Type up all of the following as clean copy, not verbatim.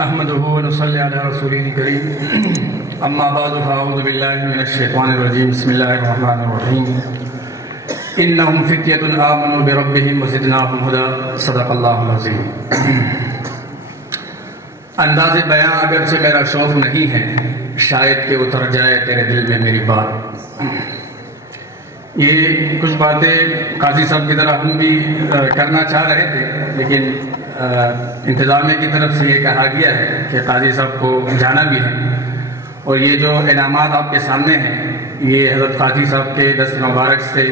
نحمده ونصلي على رسوله الكريم اما بعد فاعوذ بالله من الشيطان الرجيم بسم الله الرحمن الرحيم انهم فتية آمنوا بربهم وزدناهم هدى صدق اللہ العظیم۔ انداز بیان اگرچہ میرا شوق نہیں ہے، شاید کہ اتر جائے تیرے دل میں میری بات۔ یہ کچھ باتیں قاضی صاحب کی طرح ہم بھی کرنا چاہ رہے تھے، لیکن انتظامیہ کی طرف سے یہ کہا گیا ہے کہ قاضی صاحب کو جانا بھی ہے، اور یہ جو انعامات آپ کے سامنے ہیں یہ حضرت قاضی صاحب کے دست مبارک سے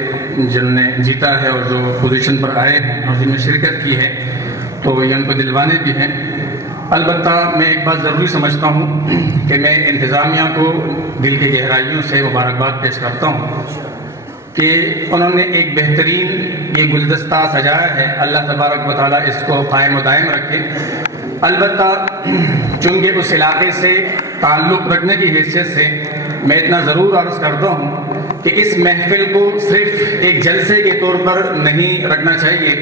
جن نے جیتا ہے اور جو پوزیشن پر آئے ہیں اور جن میں شرکت کی ہے تو یہ ان کو دلوانے بھی ہیں۔ البتہ میں ایک بات ضروری سمجھتا ہوں کہ میں انتظامیہ کو دل کی گہرائیوں سے مبارکباد پیش کرتا ہوں کہ انہوں نے ایک بہترین یہ گلدستہ سجایا ہے۔ اللہ تبارک و تعالیٰ اس کو قائم و دائم رکھے۔ البتہ چونکہ اس علاقے سے تعلق رکھنے کی حیثیت سے میں اتنا ضرور عرض کرتا ہوں کہ اس محفل کو صرف ایک جلسے کے طور پر نہیں رکھنا چاہیے،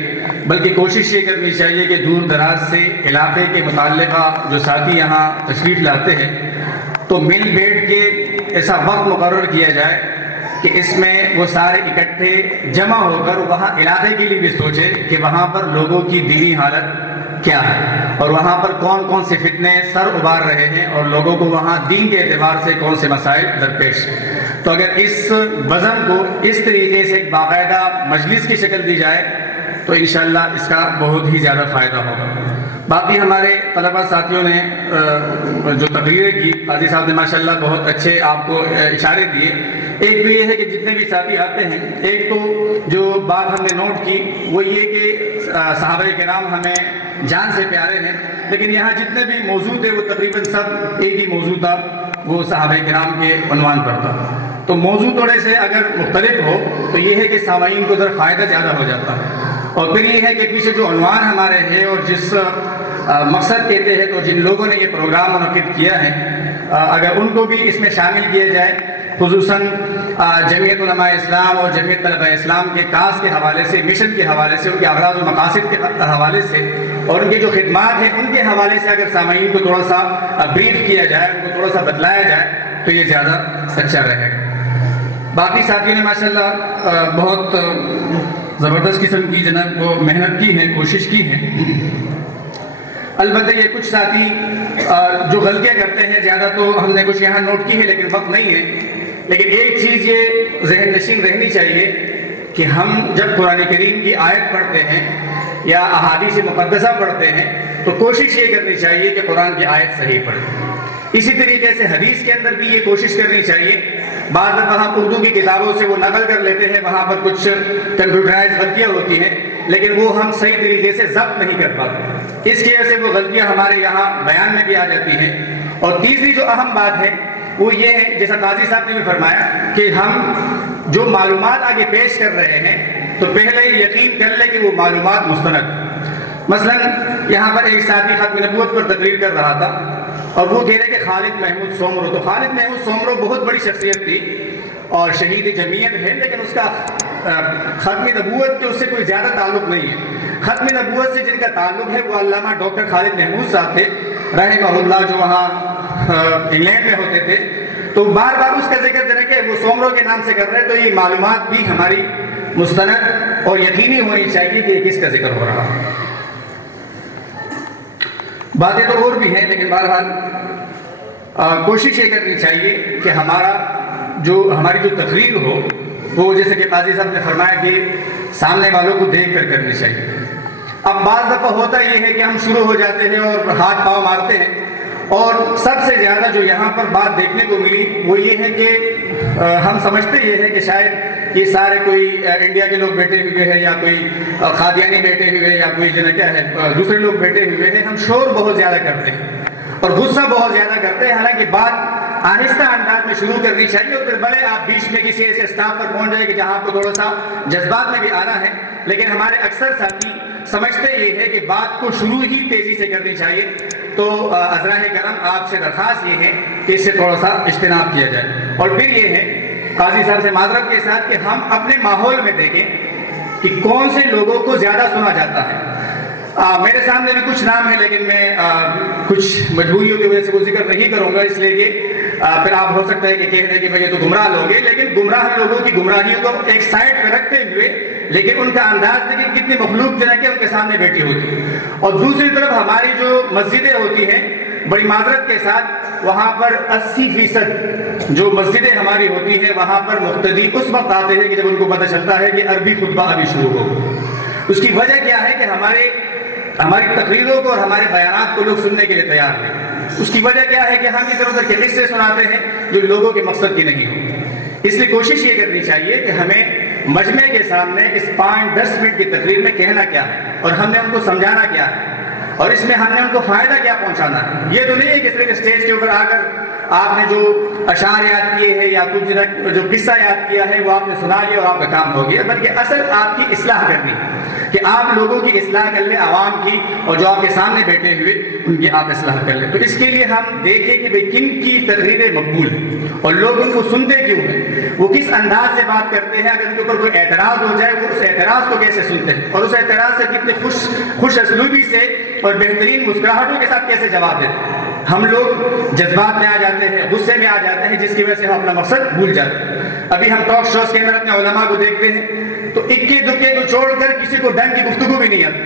بلکہ کوشش یہ کرنی چاہیے کہ دور دراز سے علاقے کے متعلقہ جو ساتھی یہاں تشریف لاتے ہیں تو مل بیٹھ کے ایسا وقت مقرر کیا جائے کہ اس میں وہ سارے اکٹھے جمع ہو کر وہاں علاقے کے لیے بھی سوچے کہ وہاں پر لوگوں کی دینی حالت کیا ہے اور وہاں پر کون کون سے فتنے سر ابار رہے ہیں اور لوگوں کو وہاں دین کے اعتبار سے کون سے مسائل درپیش۔ تو اگر اس وزن کو اس طریقے سے ایک باقاعدہ مجلس کی شکل دی جائے تو انشاءاللہ اس کا بہت ہی زیادہ فائدہ ہوگا۔ باقی ہمارے طلبہ ساتھیوں نے جو تقریریں کی، قاضی صاحب نے ماشاءاللہ بہت اچھے آپ کو اشارے دیے۔ ایک تو یہ ہے کہ جتنے بھی ساتھی آتے ہیں، ایک تو جو بات ہم نے نوٹ کی وہ یہ کہ صحابہ کرام ہمیں جان سے پیارے ہیں، لیکن یہاں جتنے بھی موضوع تھے وہ تقریباً سب ایک ہی موضوع تھا، وہ صحابہ کرام کے عنوان پر تھا۔ تو موضوع تھوڑے سے اگر مختلف ہو تو یہ ہے کہ سامعین کو ذرا فائدہ زیادہ ہو جاتا ہے، اور پھر یہ ہے کہ پیچھے جو عنوان ہمارے ہیں اور جس مقصد کہتے ہیں تو جن لوگوں نے یہ پروگرام منعقد کیا ہے اگر ان کو بھی اس میں شامل کیا جائے، خصوصاً جمعیت علماء اسلام اور جمعیت طلبہ اسلام کے کاز کے حوالے سے، مشن کے حوالے سے، ان کے اغراض و مقاصد کے حوالے سے اور ان کی جو خدمات ہیں ان کے حوالے سے اگر سامعین کو تھوڑا سا بریف کیا جائے، ان کو تھوڑا سا بتلایا جائے تو یہ زیادہ اچھا رہے گا۔ باقی ساتھیوں نے ماشاءاللہ بہت زبردست قسم کی جناب وہ محنت کی ہے، کوشش کی ہے۔ البتہ یہ کچھ ساتھی جو غلطیاں کرتے ہیں، زیادہ تو ہم نے کچھ یہاں نوٹ کی ہے لیکن وقت نہیں ہے، لیکن ایک چیز یہ ذہن نشین رہنی چاہیے کہ ہم جب قرآن کریم کی آیت پڑھتے ہیں یا احادیث مقدسہ پڑھتے ہیں تو کوشش یہ کرنی چاہیے کہ قرآن کی آیت صحیح پڑھیں۔ اسی طریقے سے حدیث کے اندر بھی یہ کوشش کرنی چاہیے۔ بعض دفعہ ہم اردو کی کتابوں سے وہ نقل کر لیتے ہیں، وہاں پر کچھ کمپیوٹرائز غلطیاں ہوتی ہیں لیکن وہ ہم صحیح طریقے سے ضبط نہیں کر پاتے، اس کی وجہ سے وہ غلطیاں ہمارے یہاں بیان میں بھی آ جاتی ہیں۔ اور تیسری جو اہم بات ہے وہ یہ ہے، جیسا قاضی صاحب نے بھی فرمایا کہ ہم جو معلومات آگے پیش کر رہے ہیں تو پہلے ہی یقین کر لیں کہ وہ معلومات مستند۔ مثلا یہاں پر ایک ساتھی ختم نبوت پر تقریر کر رہا تھا اور وہ کہہ رہے کہ خالد محمود سومرو، تو خالد محمود سومرو بہت بڑی شخصیت تھی اور شہید جمعیت ہے، لیکن اس کا ختم نبوت کے اس سے کوئی زیادہ تعلق نہیں ہے۔ ختم نبوت سے جن کا تعلق ہے وہ علامہ ڈاکٹر خالد محمود صاحب تھے رحمہ اللہ، جو وہاں انگلینڈ میں ہوتے تھے۔ تو بار بار اس کا ذکر کریں کہ وہ سومرو کے نام سے کر رہے ہیں، تو یہ معلومات بھی ہماری مستند اور یقینی ہونی چاہیے کہ کس کا ذکر ہو رہا ہے۔ باتیں تو اور بھی ہیں لیکن بہرحال کوشش یہ کرنی چاہیے کہ ہماری جو تقریر ہو وہ جیسے کہ قاضی صاحب نے فرمایا کہ سامنے والوں کو دیکھ کر کرنی چاہیے۔ اب بعض دفعہ ہوتا یہ ہے کہ ہم شروع ہو جاتے ہیں اور ہاتھ پاؤں مارتے ہیں، اور سب سے زیادہ جو یہاں پر بات دیکھنے کو ملی وہ یہ ہے کہ ہم سمجھتے یہ ہے کہ شاید یہ سارے کوئی انڈیا کے لوگ بیٹھے ہوئے ہیں یا کوئی قادیانی بیٹھے ہوئے یا کوئی کیا ہے دوسرے لوگ بیٹھے ہوئے ہیں، ہم شور بہت زیادہ کرتے ہیں اور غصہ بہت زیادہ کرتے ہیں، حالانکہ بات آہستہ انداز میں شروع کرنی چاہیے اور پھر بھلے آپ بیچ میں کسی ایسے اسٹاپ پر پہنچ جائے کہ جہاں آپ کو تھوڑا سا جذبات میں بھی آنا ہے، لیکن ہمارے اکثر ساتھی سمجھتے یہ ہے کہ بات کو شروع ہی تیزی سے کرنی چاہیے۔ تو عذراء کرم آپ سے درخواست یہ ہے کہ اس سے تھوڑا سا اجتناب کیا جائے۔ اور پھر یہ ہے قاضی صاحب سے معذرت کے ساتھ کہ ہم اپنے ماحول میں دیکھیں کہ کون سے لوگوں کو زیادہ سنا جاتا ہے۔ میرے سامنے بھی کچھ نام ہیں، لیکن میں کچھ مجبوریوں کی وجہ سے وہ ذکر نہیں کروں گا، اس لیے کہ پھر آپ ہو سکتا ہے کہ کہہ دیں کہ بھئی یہ تو گمراہ لوگ ہیں، لیکن گمراہ لوگوں کی گمراہیوں کو ایک سائڈ پہ رکھتے ہوئے لیکن ان کا انداز دیکھیں کتنی مخلوق جو ہے کہ ان کے سامنے بیٹھی ہوتی ہے. اور دوسری طرف ہماری جو مسجدیں ہوتی ہیں، بڑی معذرت کے ساتھ وہاں پر 80% جو مسجدیں ہماری ہوتی ہیں وہاں پر مقتدی اس وقت آتے ہیں کہ جب ان کو پتہ چلتا ہے کہ عربی خطبہ ابھی شروع ہو. اس کی وجہ کیا ہے کہ ہماری تقریروں کو اور ہمارے بیانات کو لوگ سننے کے لیے تیار نہیں. اس کی وجہ کیا ہے کہ ہم ادھر ادھر کے قصے سناتے ہیں جو لوگوں کے مقصد کی نہیں ہو. اس لیے کوشش یہ کرنی چاہیے کہ ہمیں مجمع کے سامنے اس 5-10 منٹ کی تقریر میں کہنا کیا ہے اور ہم نے ان کو سمجھانا کیا ہے اور اس میں ہم نے ان کو فائدہ کیا پہنچانا ہے. یہ تو نہیں ہے کہ صرف اسٹیج کے اوپر آ کر آپ نے جو اشعار یاد کیے ہیں یا کچھ جو قصہ یاد کیا ہے وہ آپ نے سنا لیا اور آپ کا کام ہو گیا، بلکہ اصل آپ کی اصلاح کرنی ہے کہ آپ لوگوں کی اصلاح کر لیں، عوام کی اور جو آپ کے سامنے بیٹھے ہوئے ان کی آپ اصلاح کر لیں. تو اس کے لیے ہم دیکھیں کہ بھئی کن کی تقریریں مقبول ہیں اور لوگ ان کو سنتے کیوں ہیں، وہ کس انداز سے بات کرتے ہیں. اگر ان کے اوپر کوئی اعتراض ہو جائے وہ اس اعتراض کو کیسے سنتے ہیں اور اس اعتراض سے کتنے خوش اسلوبی سے اور بہترین مسکراہٹوں کے ساتھ کیسے جواب دیتے ہیں. ہم لوگ جذبات میں آ جاتے ہیں، غصے میں آ جاتے ہیں، جس کی وجہ سے ہم اپنا مقصد بھول جاتے ہیں. ابھی ہم ٹاک شوز کے اندر اپنے علماء کو دیکھتے ہیں تو اکے دکے کو چھوڑ کر کسی کو ڈنگ کی گفتگو بھی نہیں آتی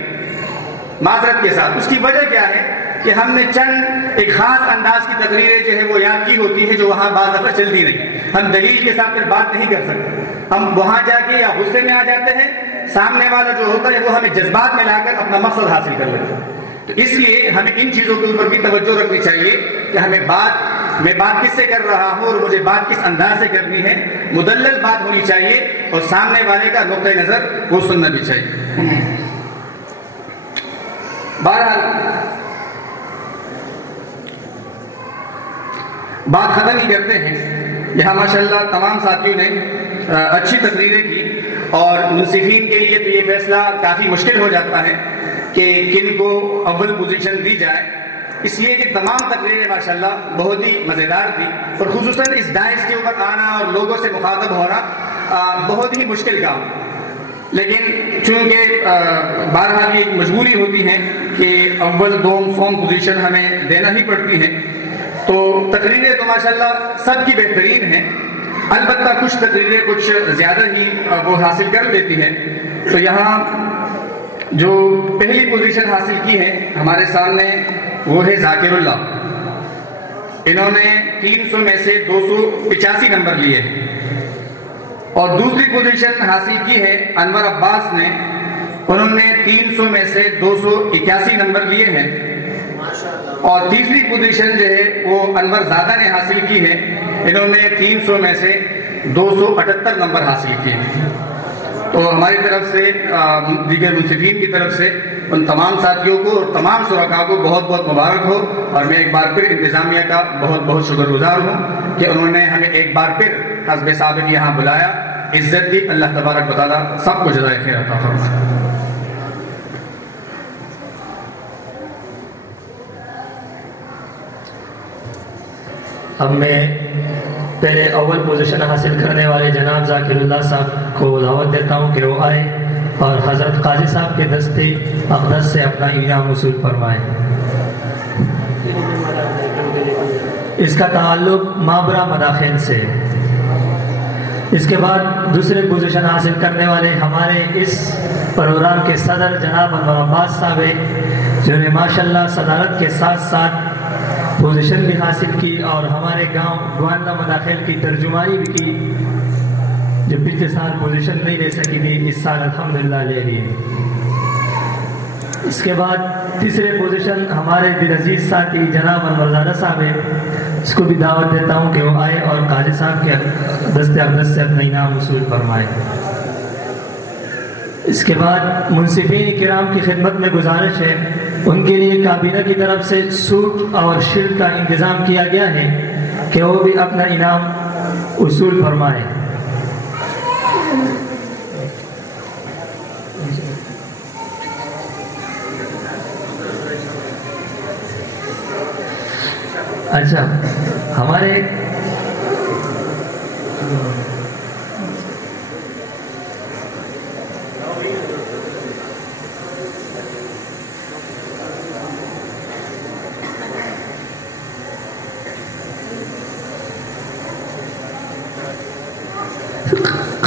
معذرت کے ساتھ. اس کی وجہ کیا ہے کہ ہم نے چند ایک خاص انداز کی تقریریں جو ہے وہ یاد کی ہوتی ہے جو وہاں بعض دفعہ چلتی نہیں. ہم دلیل کے ساتھ پھر بات نہیں کر سکتے، ہم وہاں جا کے یا غصے میں آ جاتے ہیں، سامنے والا جو ہوتا ہے وہ ہمیں جذبات میں لا کر اپنا مقصد حاصل کر لیتا ہے. تو اس لیے ہمیں ان چیزوں کے اوپر بھی توجہ رکھنی چاہیے کہ میں بات کس سے کر رہا ہوں اور مجھے بات کس انداز سے کرنی ہے. مدلل بات ہونی چاہیے اور سامنے والے کا نقطۂ نظر وہ سننا بھی چاہیے. بہرحال بات ختم ہی کرتے ہیں. یہاں ماشاءاللہ تمام ساتھیوں نے اچھی تقریریں کی اور منصفین کے لیے تو یہ فیصلہ کافی مشکل ہو جاتا ہے کہ کن کو اول پوزیشن دی جائے، اس لیے کہ تمام تقریریں ماشاءاللہ بہت ہی مزیدار تھی اور خصوصاً اس ڈائس کے اوپر آنا اور لوگوں سے مخاطب ہونا بہت ہی مشکل کام. لیکن چونکہ بہرحال یہ ایک مجبوری ہوتی ہے کہ اول دوم سوم پوزیشن ہمیں دینا ہی پڑتی ہے، تو تقریریں تو ماشاءاللہ سب کی بہترین ہیں. البتہ کچھ تقریریں کچھ زیادہ ہی وہ حاصل کر لیتی ہیں. تو یہاں جو پہلی پوزیشن حاصل کی ہے ہمارے سامنے وہ ہے ذاکر اللہ. انہوں نے 300 میں سے 285 نمبر لیے ہیں. اور دوسری پوزیشن حاصل کی ہے انور عباس نے، انہوں نے 300 میں سے 281 نمبر لیے ہیں. اور تیسری پوزیشن جو ہے وہ انور زادہ نے حاصل کی ہے، انہوں نے 300 میں سے 278 نمبر حاصل کیے ہیں. تو ہماری طرف سے دیگر منصفین کی طرف سے ان تمام ساتھیوں کو اور تمام شرکاء کو بہت بہت مبارک ہو. اور میں ایک بار پھر انتظامیہ کا بہت بہت شکر گزار ہوں کہ انہوں نے ہمیں ایک بار پھر حزب سابق یہاں بلایا، عزت دی. اللہ تبارک و تعالیٰ سب کو جزائے خیر عطا فرمائے. اب میں پہلے اول پوزیشن حاصل کرنے والے جناب ذاکر اللہ صاحب کو دعوت دیتا ہوں کہ وہ آئے اور حضرت قاضی صاحب کے دستے اقدس سے اپنا انعام وصول فرمائیں. اس کا تعلق مابرہ مداخل سے. اس کے بعد دوسرے پوزیشن حاصل کرنے والے ہمارے اس پروگرام کے صدر جناب انور عباس صاحب ہیں، جنہوں نے ماشاءاللہ صدارت کے ساتھ ساتھ پوزیشن بھی حاصل کی اور ہمارے گاؤں گوانڈہ مداخل کی ترجمانی بھی کی، جو پچھلے سال پوزیشن نہیں لے سکی تھی، اس سال الحمدللہ لے لی. اس کے بعد تیسرے پوزیشن ہمارے دل عزیز ساتھی جناب انور زادہ صاحب ہیں، اس کو بھی دعوت دیتا ہوں کہ وہ آئے اور قاضی صاحب کے دست اقدس سے اپنا انعام وصول فرمائے. اس کے بعد منصفین کرام کی خدمت میں گزارش ہے، ان کے لیے کابینہ کی طرف سے سوٹ اور شیلڈ کا انتظام کیا گیا ہے کہ وہ بھی اپنا انعام وصول فرمائے. اچھا، ہمارے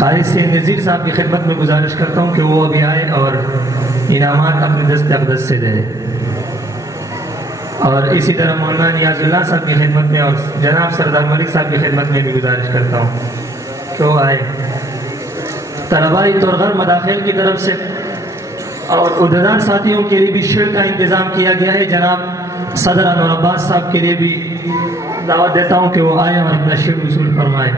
قاری سید نذیر صاحب کی خدمت میں گزارش کرتا ہوں کہ وہ ابھی آئے اور انعامات اپنے دست اقدس سے دے دیں، اور اسی طرح مولانا نیاز اللہ صاحب کی خدمت میں اور جناب سردار ملک صاحب کی خدمت میں بھی گزارش کرتا ہوں کہ وہ آئے۔ طلباء طرغر مداخل کی طرف سے اور عہدیدار ساتھیوں کے لیے بھی شعر کا انتظام کیا گیا ہے۔ جناب صدر انور عباس صاحب کے لیے بھی دعوت دیتا ہوں کہ وہ آئے اور اپنا شعر وصول فرمائے۔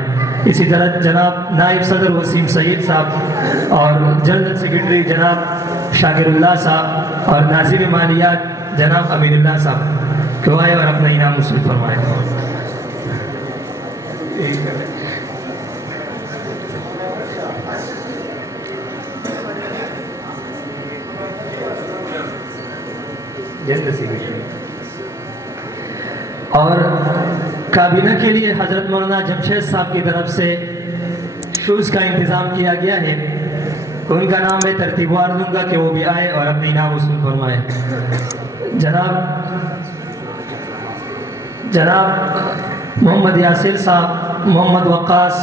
اسی طرح جناب نائب صدر وسیم سید صاحب اور جنرل سیکرٹری جناب شاکر اللہ صاحب اور ناظر مالیات جناب امین اللہ صاحب کہ وہ آئے اور اپنا انعام وصول فرمائے۔ اور کابینہ کے لیے حضرت مولانا جمشید صاحب کی طرف سے شوز کا انتظام کیا گیا ہے، ان کا نام میں ترتیب وار دوں گا کہ وہ بھی آئے اور اپنے انعام وصول فرمائے۔ جناب محمد یاسر صاحب، محمد وقاص،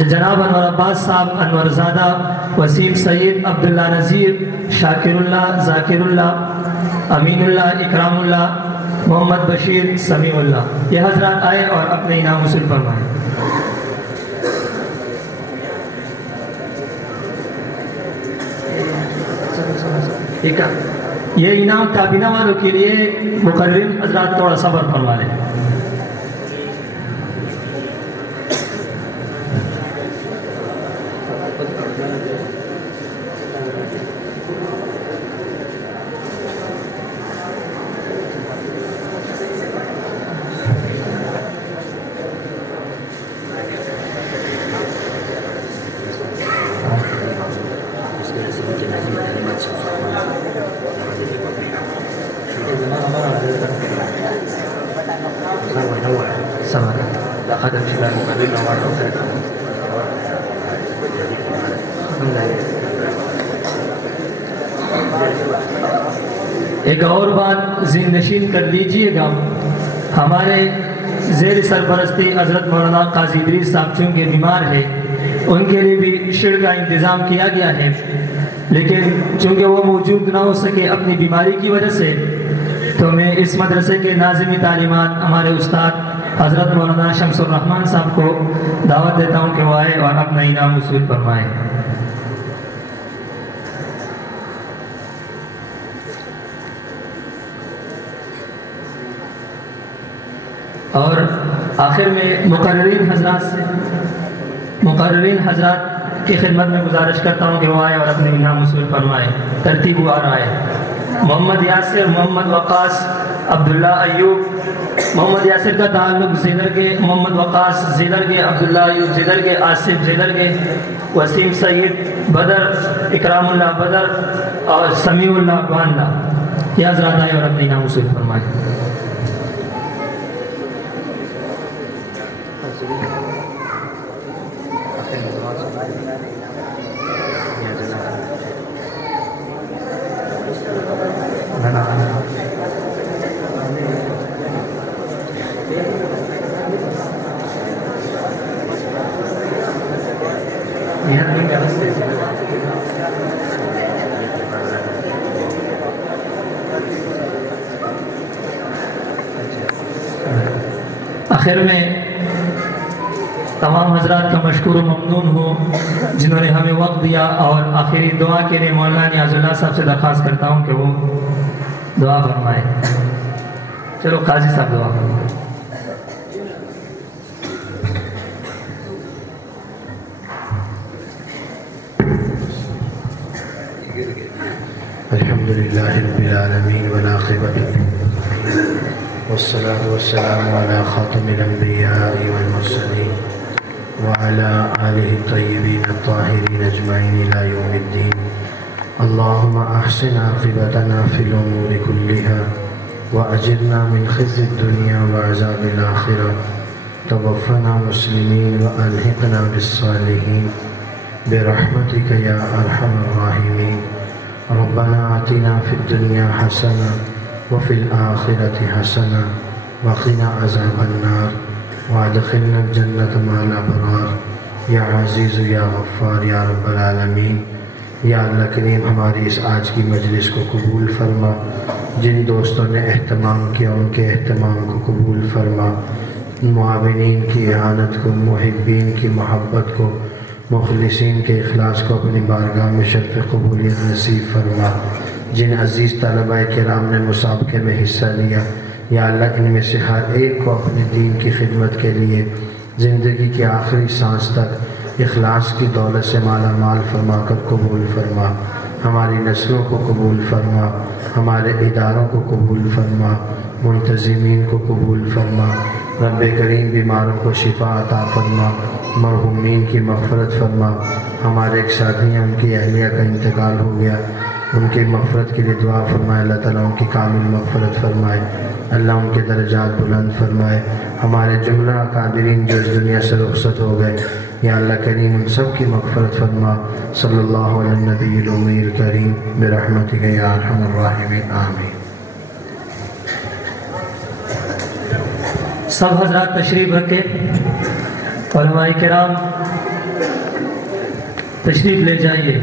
جناب انور عباس صاحب، انور زادہ، وسیم سید، عبداللہ نذیر، شاکر اللہ، ذاکر اللہ، امین اللہ، اکرام اللہ، محمد بشیر، سمیع اللہ، یہ حضرات آئے اور اپنے انعام وصول فرمائے۔ یہ انعام کابینہ والوں کے لیے مقررین حضرات تھوڑا صبر فرما لیں۔ ایک اور بات ذہن نشین کر لیجئے گا، ہمارے زیر سرپرستی حضرت مولانا قاضی ادریس صاحب چونکہ بیمار ہے، ان کے لیے بھی شعر کا انتظام کیا گیا ہے، لیکن چونکہ وہ موجود نہ ہو سکے اپنی بیماری کی وجہ سے، تو میں اس مدرسے کے ناظمی تعلیمات ہمارے استاد حضرت مولانا شمس الرحمن صاحب کو دعوت دیتا ہوں کہ وہ آئے اور اپنا انعام وصول فرمائے۔ اور آخر میں مقررین حضرات کی خدمت میں گزارش کرتا ہوں کہ وہ آئے اور اپنے انعام وصول فرمائے۔ ترتیب وار آئے: محمد یاسر، محمد وقاص، عبداللہ ایوب۔ محمد یاسر کا تعلق زیدر کے، محمد وقاص زیدر کے، عبداللہ ایوب زیدر کے، آصف زیدر کے، وسیم سید بدر، اکرام اللہ بدر اور سمیع اللہ گواندہ، یہ حضرات آئے اور اپنے انعام وصول فرمائے۔ آخر میں تمام حضرات کا مشکور و ممنون ہوں جنہوں نے ہمیں وقت دیا، اور آخری دعا کے لیے مولانا نیاز اللہ صاحب سے درخواست کرتا ہوں کہ وہ دعا فرمائے۔ چلو قاضی صاحب دعا فرمائے۔ الحمدللہ رب العالمین والعاقبۃ والصلاة والسلام على خاتم الأنبياء والمرسلين وعلى آله الطيبين الطاهرين أجمعين إلى يوم الدين۔ اللهم أحسن عاقبتنا في الأمور كلها وأجرنا من خزي الدنيا وعذاب الآخرة، توفنا مسلمين وألحقنا بالصالحين برحمتك يا أرحم الراحمين۔ ربنا آتنا في الدنيا حسنة وفي الآخرة حسنة وقنا عذاب النار وادخلنا الجنة مع الأبرار یا عزیز یا غفار یا رب العالمین۔ یا اللہ کریم ہماری اس آج کی مجلس کو قبول فرما، جن دوستوں نے اہتمام کیا ان کے اہتمام کو قبول فرما، معاونین کی اعانت کو، محبین کی محبت کو، مخلصین کے اخلاص کو اپنی بارگاہ میں شرف قبولیت نصیب فرما۔ جن عزیز طلباء کرام نے مسابقے میں حصہ لیا، یا اللہ ان میں سے ہر ایک کو اپنے دین کی خدمت کے لیے زندگی کے آخری سانس تک اخلاص کی دولت سے مالا مال فرما کر قبول فرما۔ ہماری نسلوں کو قبول فرما، ہمارے اداروں کو قبول فرما، منتظمین کو قبول فرما۔ رب کریم بیماروں کو شفا عطا فرما، مرحومین کی مغفرت فرما۔ ہمارے ایک ساتھی ہیں، ان کی اہلیہ کا انتقال ہو گیا، ان کی مغفرت کے لیے دعا فرمائے۔ اللہ تعالیٰ ان کی کامل مغفرت فرمائے، اللہ ان کے درجات بلند فرمائے۔ ہمارے جملہ اکابرین جو اس دنیا سے رخصت ہو گئے، یا اللہ کریم ان سب کی مغفرت فرما۔ صلی اللہ علیہ النبی الامی الکریم برحمتک یا ارحم الراحمین، آمین۔ سب حضرات تشریف رکھیں، علماء کرام تشریف لے جائیے۔